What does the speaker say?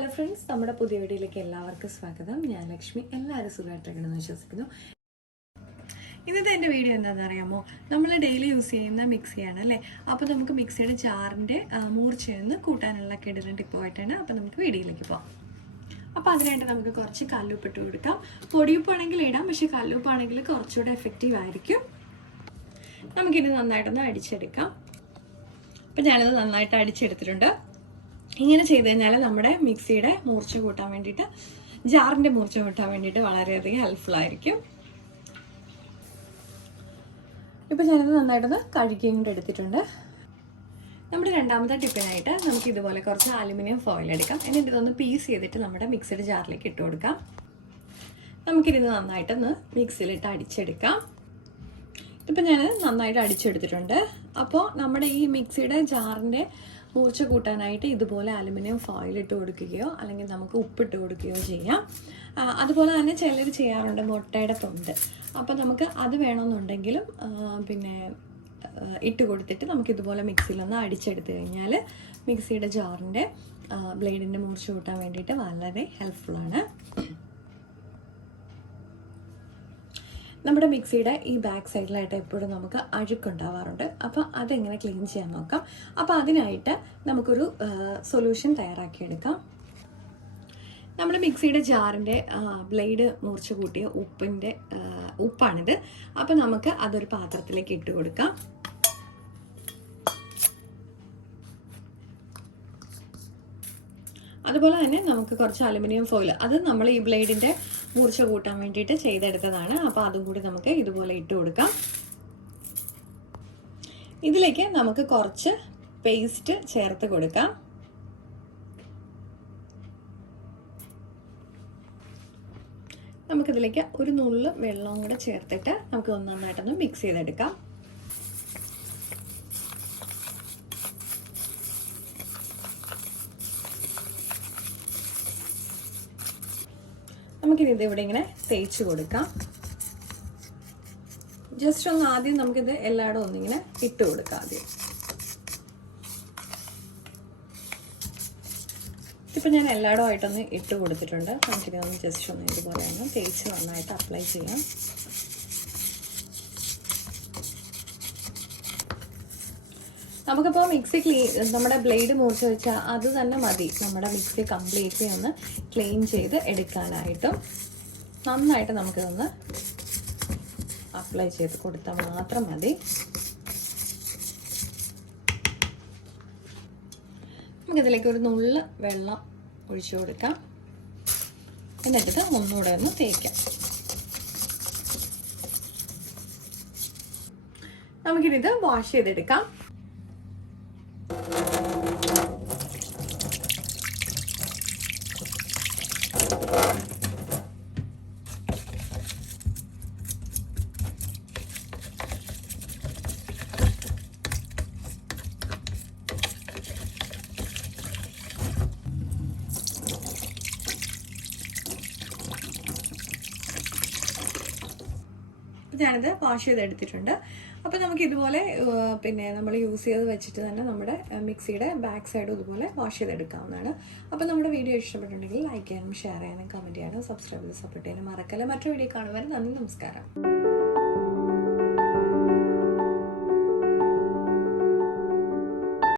Hello friends, നമ്മുടെ പുതിയ വീഡിയോയിലേക്ക് എല്ലാവർക്കും സ്വാഗതം. ഞാൻ ലക്ഷ്മി. എല്ലാവരും സുഖമായിട്ടിരിക്കണമെന്ന് വിശ്വസിക്കുന്നു. ഇന്നത്തെ എൻ്റെ വീഡിയോ എന്താണെന്ന് അറിയാമോ? നമ്മൾ ഡെയിലി യൂസ് ചെയ്യുന്ന മിക്സിയാണ് അല്ലേ. അപ്പോൾ നമുക്ക് മിക്സിയുടെ ജാറിൻ്റെ മൂർച്ചയൊന്ന് കൂട്ടാനുള്ള കിടലൻ ടിപ്പുമായിട്ടാണ്. അപ്പോൾ നമുക്ക് വീഡിയോയിലേക്ക് പോകാം. അപ്പോൾ അതിനായിട്ട് നമുക്ക് കുറച്ച് കല്ലുപ്പിട്ട് കൊടുക്കാം. പൊടിയുപ്പാണെങ്കിൽ ഇടാം, പക്ഷേ കല്ലുപ്പാണെങ്കിൽ കുറച്ചുകൂടെ എഫക്റ്റീവ് ആയിരിക്കും. നമുക്കിത് നന്നായിട്ടൊന്ന് അടിച്ചെടുക്കാം. അപ്പോൾ ഞാനത് നന്നായിട്ട് അടിച്ചെടുത്തിട്ടുണ്ട്. ഇങ്ങനെ ചെയ്ത് കഴിഞ്ഞാൽ നമ്മുടെ മിക്സിയുടെ മൂർച്ച കൂട്ടാൻ വേണ്ടിയിട്ട്, ജാറിൻ്റെ മൂർച്ച കൂട്ടാൻ വേണ്ടിയിട്ട് വളരെയധികം ഹെൽപ്ഫുൾ ആയിരിക്കും. ഇപ്പോൾ ഞാനത് നന്നായിട്ടൊന്ന് കഴുകിയും കൊണ്ട് എടുത്തിട്ടുണ്ട്. നമ്മുടെ രണ്ടാമത്തെ ടിപ്പിനായിട്ട് നമുക്ക് ഇതുപോലെ കുറച്ച് അലുമിനിയം ഫോയിൽ എടുക്കാം. എന്നിട്ട് ഇതൊന്ന് പീസ് ചെയ്തിട്ട് നമ്മുടെ മിക്സിയുടെ ജാറിലേക്ക് ഇട്ട് കൊടുക്കാം. നമുക്കിത് നന്നായിട്ടൊന്ന് മിക്സിയിലിട്ട് അടിച്ചെടുക്കാം. ഇപ്പം ഞാൻ നന്നായിട്ട് അടിച്ചെടുത്തിട്ടുണ്ട്. അപ്പോൾ നമ്മുടെ ഈ മിക്സിയുടെ ജാറിൻ്റെ മൂർച്ച കൂട്ടാനായിട്ട് ഇതുപോലെ അലുമിനിയം ഫോയിൽ ഇട്ട് കൊടുക്കുകയോ അല്ലെങ്കിൽ നമുക്ക് ഉപ്പിട്ട് കൊടുക്കുകയോ ചെയ്യാം. അതുപോലെ തന്നെ ചിലർ ചെയ്യാറുണ്ട് മുട്ടയുടെ തൊണ്ട്. അപ്പോൾ നമുക്ക് അത് വേണമെന്നുണ്ടെങ്കിലും പിന്നെ ഇട്ട് കൊടുത്തിട്ട് നമുക്കിതുപോലെ മിക്സിയിലൊന്ന് അടിച്ചെടുത്ത് കഴിഞ്ഞാൽ മിക്സിയുടെ ജാറിൻ്റെ ബ്ലേഡിൻ്റെ മൂർച്ച കൂട്ടാൻ വേണ്ടിയിട്ട് വളരെ ഹെൽപ്ഫുള്ളാണ്. നമ്മുടെ മിക്സിയുടെ ഈ ബാക്ക് സൈഡിലായിട്ട് എപ്പോഴും നമുക്ക് അഴുക്കുണ്ടാവാറുണ്ട്. അപ്പോൾ അതെങ്ങനെ ക്ലീൻ ചെയ്യാൻ നോക്കാം. അപ്പോൾ അതിനായിട്ട് നമുക്കൊരു സൊല്യൂഷൻ തയ്യാറാക്കിയെടുക്കാം. നമ്മുടെ മിക്സിയുടെ ജാറിൻ്റെ ബ്ലേഡ് മൂർച്ച കൂട്ടിയ ഉപ്പാണിത്. അപ്പോൾ നമുക്ക് അതൊരു പാത്രത്തിലേക്ക് ഇട്ട് കൊടുക്കാം. അതുപോലെ തന്നെ നമുക്ക് കുറച്ച് അലുമിനിയം ഫോയിൽ, അത് നമ്മൾ ഈ ബ്ലേഡിൻ്റെ മൂർച്ച കൂട്ടാൻ വേണ്ടിയിട്ട് ചെയ്തെടുത്തതാണ്. അപ്പോൾ അതും കൂടി നമുക്ക് ഇതുപോലെ ഇട്ട് കൊടുക്കാം. ഇതിലേക്ക് നമുക്ക് കുറച്ച് പേസ്റ്റ് ചേർത്ത് കൊടുക്കാം. നമുക്കിതിലേക്ക് ഒരു നുള്ള് വെള്ളവും കൂടെ ചേർത്തിട്ട് നമുക്ക് നന്നായിട്ടൊന്ന് മിക്സ് ചെയ്തെടുക്കാം. നമുക്കിത് ഇവിടെ ഇങ്ങനെ തേച്ച് കൊടുക്കാം. ജസ്റ്റ് ഒന്ന് ആദ്യം നമുക്കിത് എല്ലായിടും ഒന്നിങ്ങനെ ഇട്ട് കൊടുക്കാം. ആദ്യം ഇപ്പം ഞാൻ എല്ലായിടും ആയിട്ടൊന്ന് ഇട്ട് കൊടുത്തിട്ടുണ്ട്. നമുക്കിതൊന്ന് ജസ്റ്റ് ഒന്ന് ഇതുപോലെ ഒന്ന് തേച്ച് നന്നായിട്ട് അപ്ലൈ ചെയ്യാം. നമുക്കിപ്പോൾ മിക്സി നമ്മുടെ ബ്ലേഡ് മൂർച്ച വെച്ചാൽ അത് തന്നെ മതി നമ്മുടെ മിക്സി കംപ്ലീറ്റ്ലി ഒന്ന് ക്ലീൻ ചെയ്ത് എടുക്കാനായിട്ടും. നന്നായിട്ട് നമുക്കിതൊന്ന് അപ്ലൈ ചെയ്ത് കൊടുത്താൽ മാത്രം മതി. നമുക്കിതിലേക്ക് ഒരു നുള്ള് വെള്ളം ഒഴിച്ചു കൊടുക്കാം. എന്നിട്ട് ഒന്നുകൂടെ ഒന്ന് തേക്കാം. നമുക്കിത് വാഷ് ചെയ്തെടുക്കാം. ഞാനിത് വാഷ് ചെയ്തെടുത്തിട്ടുണ്ട്. അപ്പോൾ നമുക്ക് ഇതുപോലെ പിന്നെ നമ്മൾ യൂസ് ചെയ്ത് വെച്ചിട്ട് തന്നെ നമ്മുടെ മിക്സിയുടെ ബാക്ക് സൈഡും ഇതുപോലെ വാഷ് ചെയ്തെടുക്കാവുന്നതാണ്. അപ്പോൾ നമ്മുടെ വീഡിയോ ഇഷ്ടപ്പെട്ടിട്ടുണ്ടെങ്കിൽ ലൈക്ക് ചെയ്യാനും ഷെയർ ചെയ്യാനും കമൻറ്റ് ചെയ്യാനും സബ്സ്ക്രൈബ് ചെയ്ത് സപ്പോർട്ട് ചെയ്യാനും മറക്കല്ല. മറ്റൊരു വീഡിയോ കാണുവാൻ നന്ദി, നമസ്കാരം.